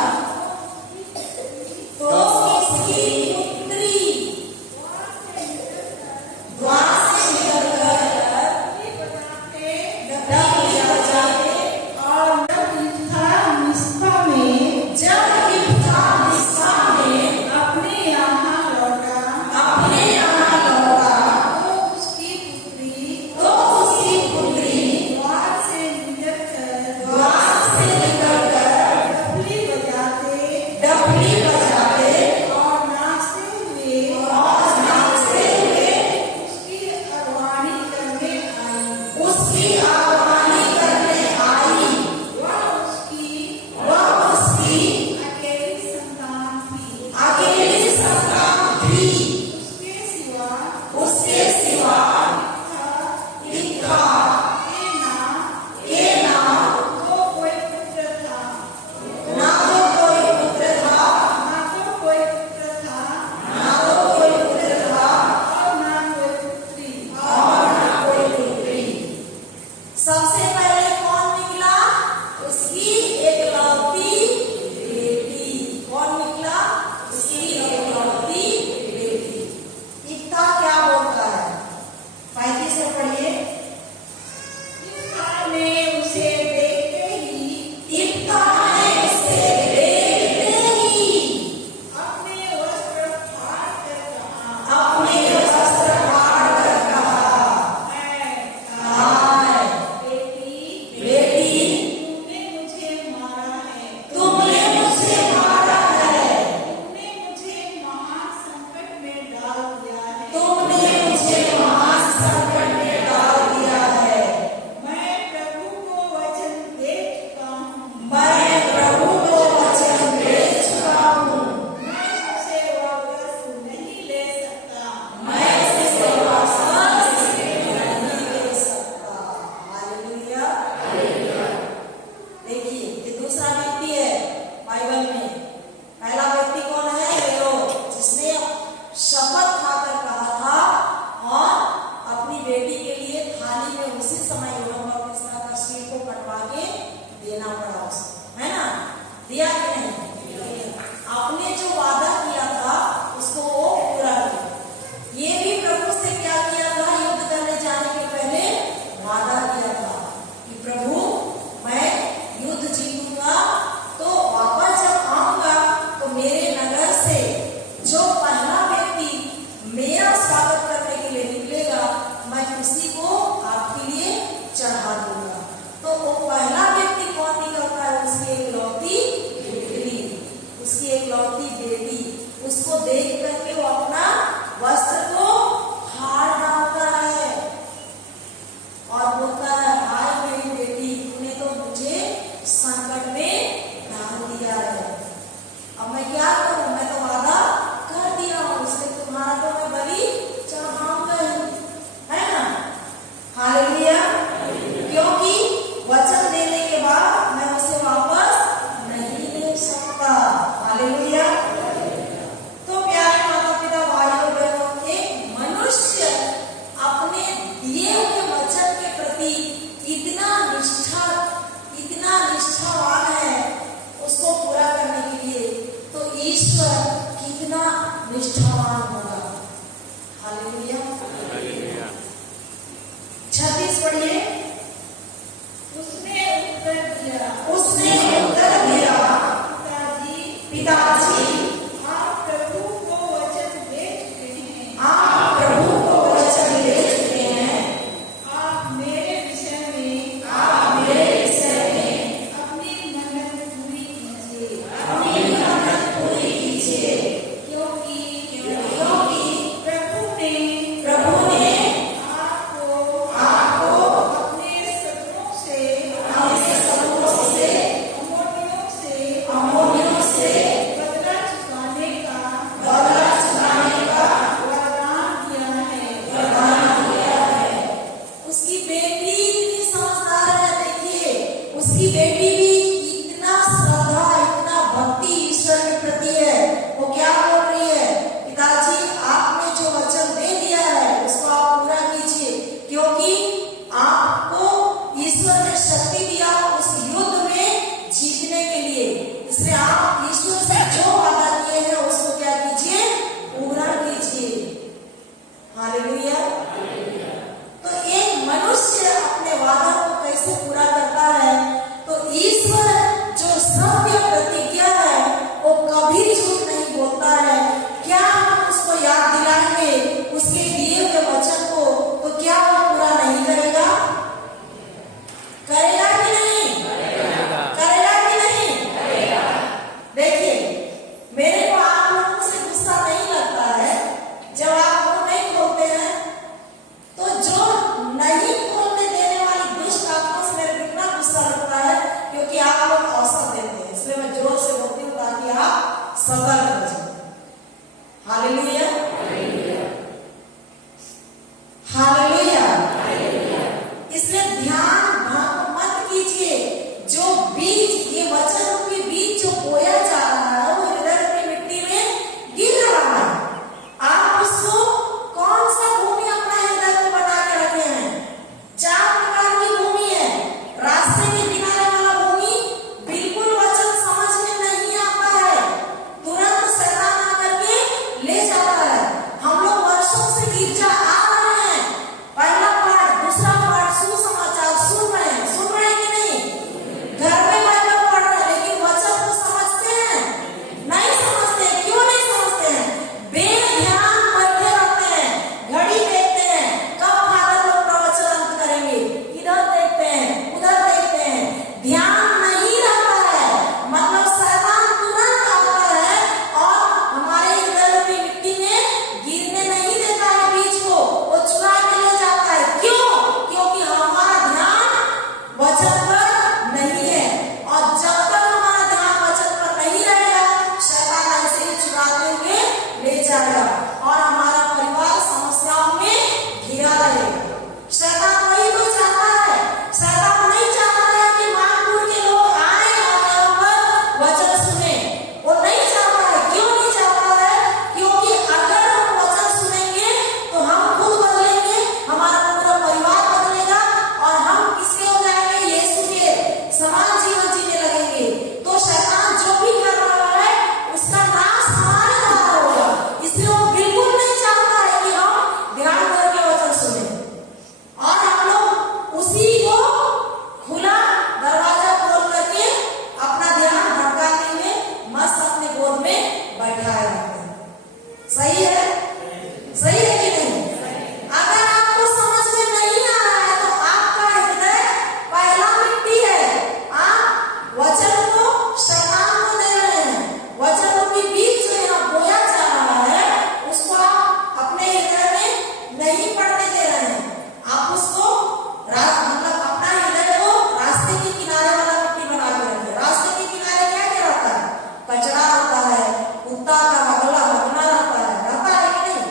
मतलब अपना हृदय को रास्ते के किनारे वाला मिट्टी बना के रखे। रास्ते के किनारे क्या क्या रहता है? कचरा रहता है, कुत्ता का हगला हगना रहता है कि नहीं?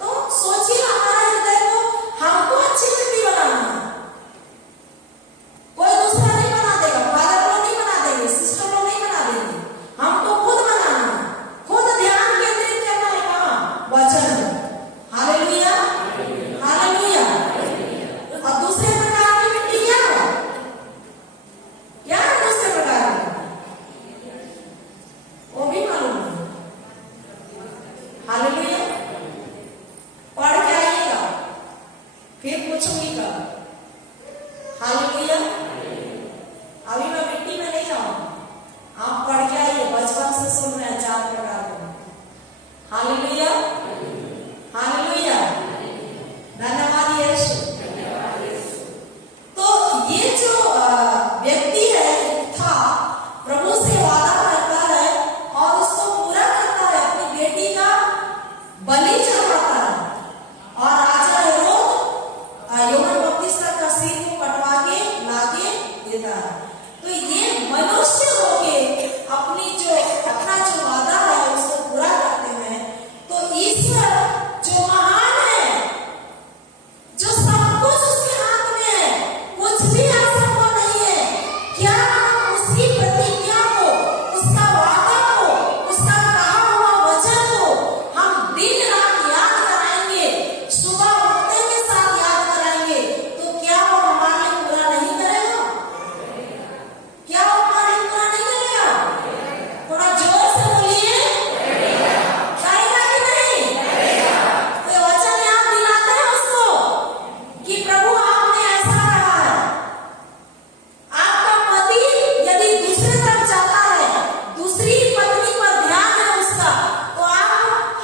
तो सोचिए हमारा हृदय को हमको अच्छी मिट्टी बनाना है। कोई दूसरा नहीं बना देगा, फादर लोग नहीं बना देंगे, सिस्टर लोग नहीं बना देंगे, हमको खुद बनाना है, खुद ध्यान केंद्रित करना है। कहाँ? वचन में। Hallelujah, hallelujah. और दूसरे प्रकार की मिट्टी क्या है? क्या है दूसरे प्रकार की? वो भी मालूम है। हालेलुया। पढ़ के आइएगा, फिर पूछूंगी कब। हालेलुया। अभी मैं मिट्टी में नहीं जाऊंगा, आप पढ़ के आइए, बचपन से सुन रहे हैं 4 प्रकार के। Hallelujah, hallelujah. धन्यवाद यीशु। तो ये जो व्यक्ति है था, प्रभु से वादा करता है और उसको पूरा करता है, अपनी बेटी का बलि चढ़ाता है और राजा हेरोद यूहन्ना बपतिस्मा का सिर को कटवा के लाके देता है। तो ये मनुष्य होके अपना जो वादा है उसको पूरा करते हैं। तो ईश्वर जो महान है, जो सब कुछ उसके हाथ में है, कुछ भी असंभव नहीं है। क्या हम उसकी प्रतिज्ञा को, उसका वादा को, उसका कहा हुआ वचन को हम दिन रात याद कराएंगे, सुबह उठने के साथ याद कराएंगे, तो क्या वो हमारे लिए पूरा नहीं करेगा? क्या वो हमारे लिए पूरा नहीं करेगा? थोड़ा जोर से बोलिए, करेगा कि नहीं? तो ये वचन याद दिलाते हैं उसको कि प्रभु आपने ऐसा कहा है। आपका पति यदि दूसरे तरफ जाता है, दूसरी पत्नी पर ध्यान है उसका, तो आप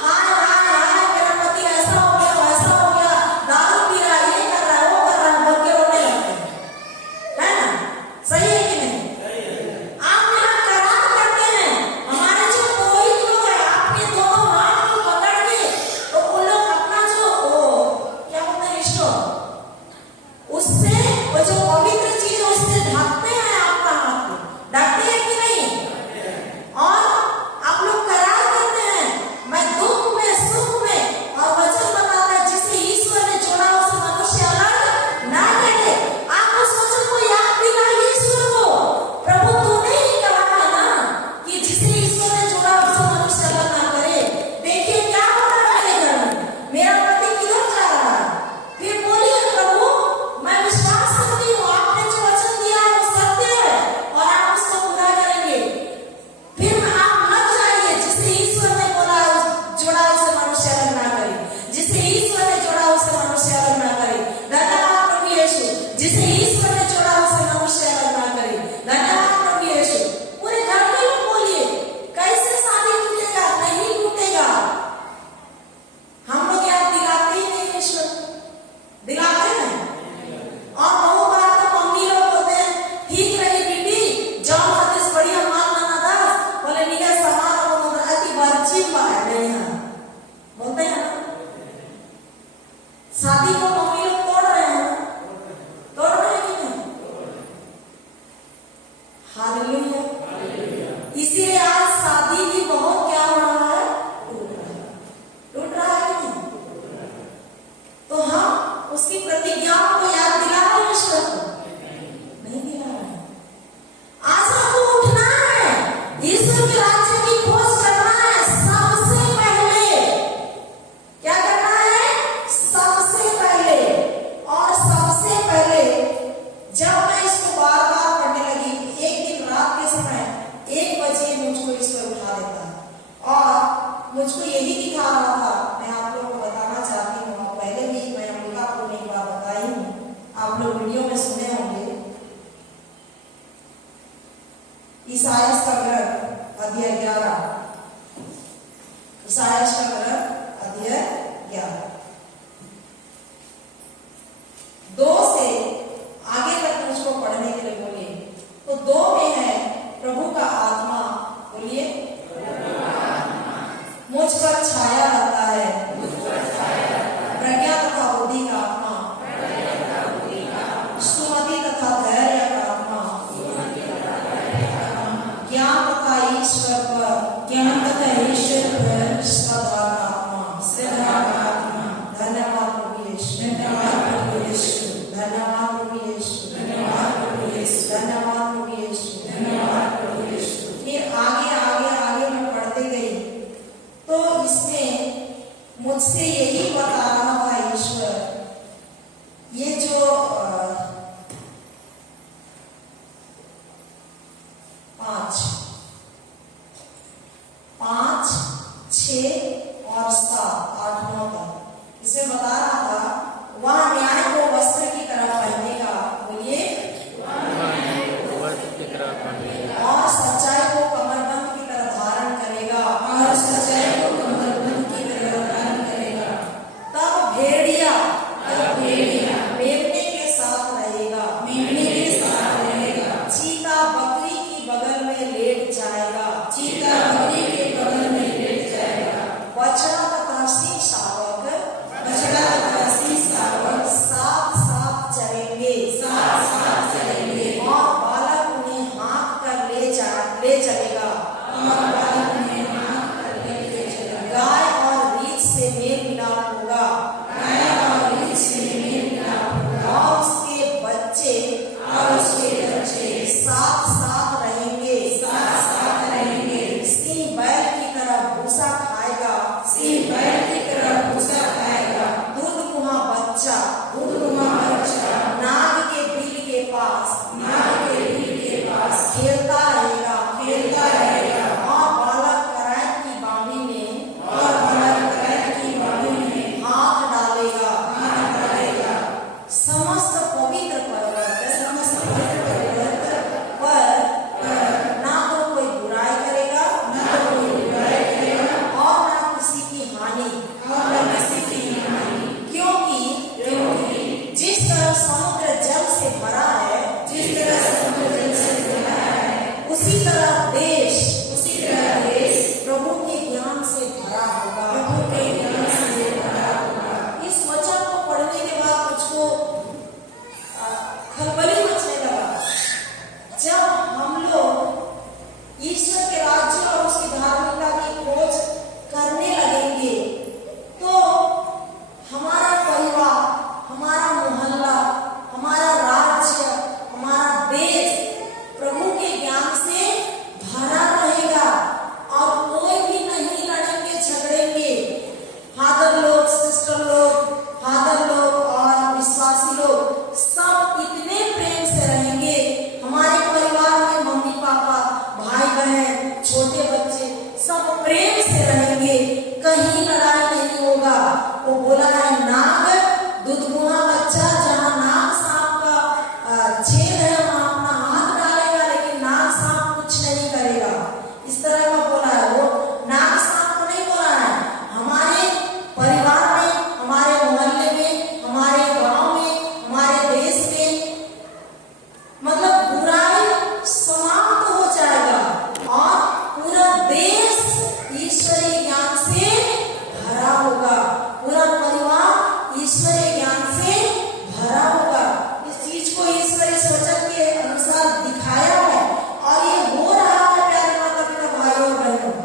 हाय हाय हाय मेरा पति ऐसा हो गया, वैसा हो गया, दारू पी रहा है, ये कर रहा है, वो कर रहा है, बोल के रोने लगते हैं, है ना? सही है कि नहीं? आप यहाँ करार करते हैं, हमारे जो पुरोहित लोग हैं, आपके दोनों हाथ को पकड़ के, तो उन लोग अपना जो क्या बोलते हैं ईश्वर, उससे वो जो पवित्र चीज है उससे ढकते हैं आपका हाथ को, ढकते हैं कि नहीं? और आप लोग करार करते हैं, मैं दुख में सुख में, और वचन बताता है जिसे ईश्वर ने जोड़ा उसे मनुष्य अलग ना करे। आप उस वचन को याद दिलाइए ईश्वर को। प्रभु तूने ही कहा है ना कि जिसे ईश्वर ने जोड़ा उसे मनुष्य अलग ना करे। देखिए क्या हो रहा है मेरे घर में, मेरा पति किधर जा रहा है? फिर बोलिए प्रभु मैं विश्वास करती हूँ, आपने जो वचन दिया है वो सत्य है और आप उसको पूरा करेंगे। फिर आप लग जाइए, जिसे ईश्वर ने बोला जोड़ा उसे मनुष्य अलग ना करे, जिसे ईश्वर ने जोड़ा उसे मनुष्य अलग ना करे। धन्यवाद प्रभु यीशु। जिसे ईश्वर ने जोड़ा उसे मनुष्य अलग ना करे। धन्यवाद प्रभु यीशु। पूरे घर में लोग बोलिए, कैसे शादी टूटेगा? नहीं टूटेगा। हम लोग याद दिलाते ही नहीं ईश्वर, दिलाते हैं। और बहुत बार तो मम्मी लोग बोलते हैं ठीक रही बीबी, जाओ हदीस बढ़िया माल बना दास, बोले निका समान और अति बर्ची बात नहीं है, बोलते हैं ना। शादी को मम्मी लोग तोड़ रहे हैं, तोड़ रहे हैं कि नहीं? हालेलुया। इसीलिए आज शादी भी बहुत क्या हो रहा है? टूट रहा है कि नहीं? तो हम उसकी प्रतिज्ञाओं को याद दिला रहे हैं ईश्वर को? नहीं दिला रहे हैं। आज हमको उठना है, ईश्वर के राज्य की खोज करना है। सबसे पहले क्या करना है? सबसे पहले। और सबसे पहले जब मैं इसको बार बार पढ़ने लगी, एक दिन रात के समय 1 बजे मुझको ईश्वर उठा देता है और मुझको यही दिखा रहा था। मैं आप लोगों को बताना चाहती हूँ, पहले भी मैं अंबिकापुर में एक बार बताई हूँ, आप लोग वीडियो में सुने होंगे। ईसायाह का ग्रंथ अध्याय 11, ईसायाह का ग्रंथ अध्याय 11 2 से आगे तक मुझको पढ़ने के लिए बोलिए। तो 2 में है प्रभु का आत्मा, बोलिए मुझ पर छाया रहता है, प्रज्ञा तथा बुद्धि का आत्मा बच्चा नाग के बिल के पास खेलता रहेगा और बालक करात की बावी में हाथ डालेगा। समस्त पवित्र पर्वत पर ना तो कोई बुराई करेगा और ना किसी की हानि, क्योंकि जिस तरह समुद्र जल से भरा है उसी तरह देश प्रभु के ज्ञान से भरा होगा। इस वचन को पढ़ने के बाद मुझको खलबली मचने लगा। जब हम लोग ईश्वर के राज्य और उसकी धार्मिकता की खोज करने लगेंगे तो हमारा परिवार, हमारा मोहल्ला, हमारा राज्य, हमारा देश प्रभु के ज्ञान से भरा रहेगा और कोई भी नहीं लड़ेंगे झगड़ेंगे। फादर लोग, सिस्टर लोग, फादर लोग और विश्वासी लोग सब इतने प्रेम से रहेंगे। हमारे परिवार में मम्मी पापा, भाई बहन, छोटे बच्चे सब प्रेम से रहेंगे, कहीं लड़ाई नहीं होगा। वो बोला है नाग दुधमुहा बच्चा, जहाँ नाग सांप का छेद है वहां अपना हाथ डालेगा लेकिन नाग सांप कुछ नहीं करेगा। इस तरह का बोला है। वो नाग सांप को नहीं बोला है। हमारे परिवार में, हमारे मोहल्ले में, हमारे गांव में, हमारे देश में मतलब बुराई समाप्त हो जाएगा और पूरा देश ईश्वरीय ज्ञान से भरा होगा, पूरा परिवार ईश्वरीय ज्ञान से भरा होगा। इस चीज को ईश्वरीय वचन के अनुसार दिखाया है और ये हो रहा है। प्यारे माता पिता, भाइयों और बहनों,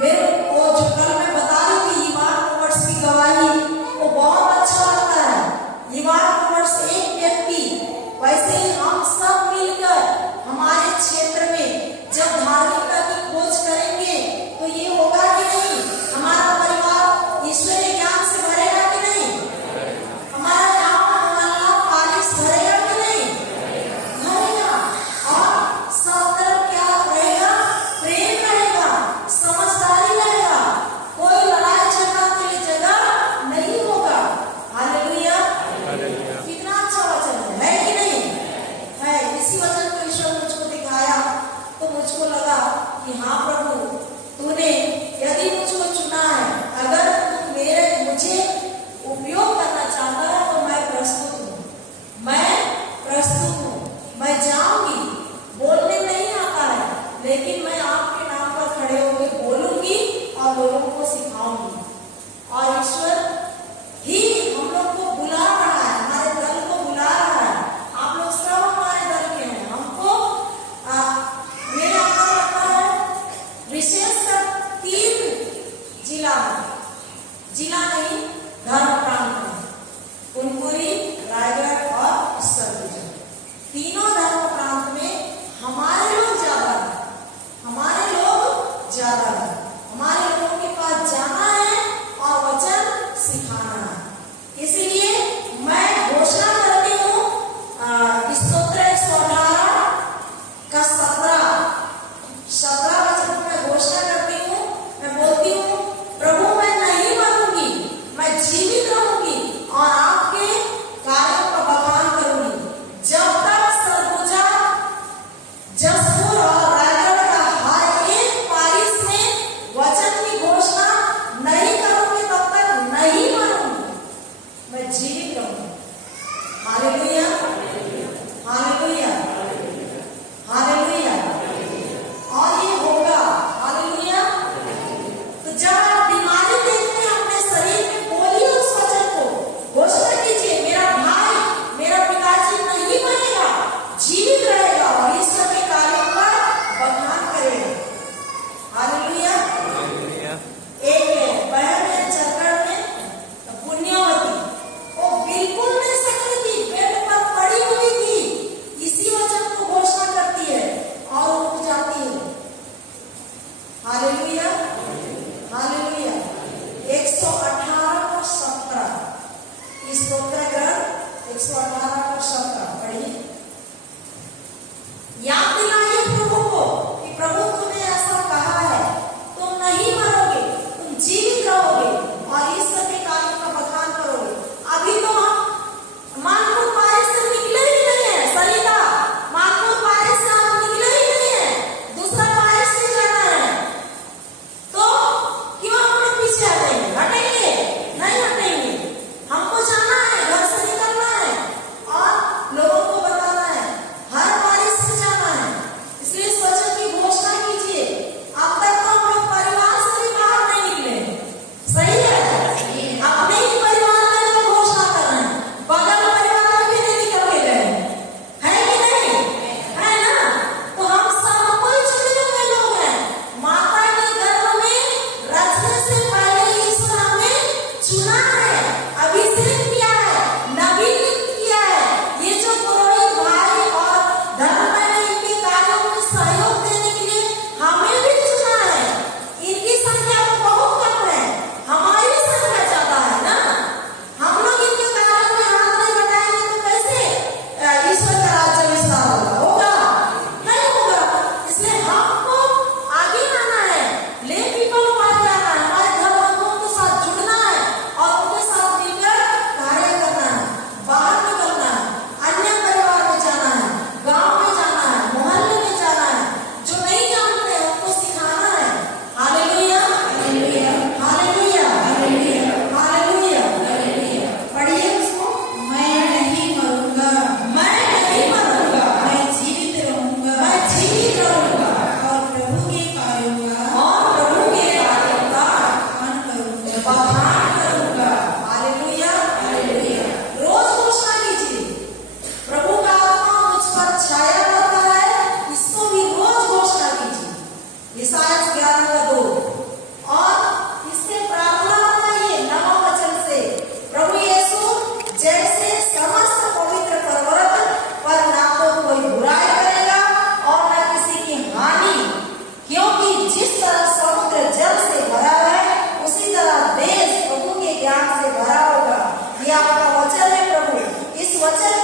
मेरे को जो कल मैं बता रही थी ईमान रोवर्स की गवाही, वो बहुत अच्छा लगता है। ईमान रोवर्स एक व्यक्ति, वैसे ही हम सब मिलकर हमारे क्षेत्र में जब धार्मिकता की खोज करेंगे तो ये होगा कि नहीं? हमारा परिवार ईश्वरीय ज्ञान से भरेगा कि नहीं? हमारा गांव मोहल्ला पारिश भरेगा कि नहीं? भरेगा। और सब तरफ क्या रहेगा? प्रेम रहेगा, समझदारी रहेगा, कोई लड़ाई झगड़ा के लिए जगह नहीं होगा। हालेलुया। कितना अच्छा वचन है कि नहीं है? इसी वचन को ईश्वर मुझको दिखाया तो मुझको लगा कि हाँ प्रभु, तूने यदि मुझको चुना है, अगर तू मुझे उपयोग करना चाहता है तो मैं प्रस्तुत हूँ, मैं जाऊंगी। बोलने नहीं आता है लेकिन मैं आपके नाम पर खड़े होकर बोलूंगी और लोगों को सिखाऊंगी। और ईश्वर ही हम लोग को बुला रहा है, हमारे दल को बुला रहा है। आप लोग सब हमारे दल के हैं। हमको मेरे अंदर लगता है विशेषकर 3 जिला नहीं, धर्म प्रांत में कुनकुरी, रायगढ़ और सरगुजा, तीनों धर्म प्रांत में हमारे लोग ज्यादा हैं। हमारे लोगों के पास जाना है और वचन सिखाना है। इसीलिए मैं घोषणा करती हूँ स्तोत्र 118 का 17 वचन मैं घोषणा करती हूँ। मैं बोलती हूँ, प्रभु मैं नहीं मरूंगी, मैं जीवित रहूंगी और आपके कार्यों का बखान करूंगी जब तक सरगुजा, जसपुर और रायगढ़ का हर एक पारिश में वचन की घोषणा नहीं करूंगी, तब तक नहीं मरूंगी, मैं जीवित रहूंगी। Hallelujah, hallelujah, hallelujah. और ये होगा। हालेलुया। तो जब आप बीमारी देखते हैं अपने शरीर में, बोलिए उस वचन को, घोषणा कीजिए, मेरा भाई, मेरा पिताजी नहीं मरेगा, जीवित रहेगा और ईश्वर के कार्यों का बखान करेगा। हालेलुया। एक बहन है छत्तीसगढ़ में, पुण्यवती, वो बिल्कुल नहीं सकती थी, बेड पर पड़ी इस स्तोत्र ग्रंथ 118 का शब्द पढ़िए। याद दिलाइए प्रभु को कि प्रभु तुम्हें ऐसा कहा है, तुम नहीं मरोगे, तुम जीवित रहोगे और ईश्वर के कार्यों का बखान करोगे। अभी तो हम मानपुर पारे से निकले ही नहीं है, सरिता मानपुर पारे से हम निकले ही नहीं है, दूसरा पारे से जाना है, तो क्यों अपने पीछे हटेंगे? नहीं हटेंगे। हमको जाना है, घर से निकलना है और लोगों को बताना है, हर पारी से जाना है। इसलिए इस वचन की घोषणा कीजिए। अब तक तो हम लोग परिवार से भी बाहर नहीं निकले, सही है? अपने ही परिवार में लोग घोषणा कर रहे हैं, बगल परिवार में भी नहीं निकल के गए, है कि नहीं? है ना? तो हम सब कोई चुने हुए लोग हैं। माता के गर्भ में रचने से पहले ईश्वर हमें चुना है, अभिषेक किया है, नवीनीकृत किया है। ये जो पुरोहित भाई और धर्ममय इनके कार्यों में सहयोग देने के लिए हमें भी चुना है। इनकी संख्या तो बहुत कम है, हमारी संख्या ज्यादा है ना। हम लोग इनके कार्यों में हाथ नहीं बटाएंगे तो कैसे ईश्वर का राज्य विस्तार होगा? नहीं होगा। इसलिए हमको आगे आना है, ले पीपल को आगे आना है, हमारे घर वालों के साथ जुड़ना है और उनके साथ मिलकर कार्य करना है, बाहर निकलना है, अन्य परिवार में जाना है, गांव में जाना है, मोहल्ले में जाना है, जो नहीं जानते हैं उनको सिखाना है। Hallelujah, hallelujah, hallelujah, hallelujah, hallelujah. पढ़िए उसको। मैं नहीं मरूंगा, मैं नहीं मरूंगा, मैं जीवित रहूंगा मैं जीवित रहूंगा और प्रभु के कार्यों का और प्रभु के कार्यों का बखान करूंगा। बखान करूंगा। Hallelujah, hallelujah. रोज घोषणा कीजिए, प्रभु का आत्मा मुझ पर छाया रहता है, इसको भी रोज घोषणा कीजिए। ईसाया 11:2 और इससे प्रार्थना बनाइए 9 वचन से। प्रभु यीशु जैसे समस्त पवित्र पर्वत पर ना तो कोई बुराई करेगा और न किसी की हानि, क्योंकि जिस तरह समुद्र जल से भरा है उसी तरह देश प्रभु के ज्ञान से भरा होगा। ये आपका वचन है प्रभु। इस वचन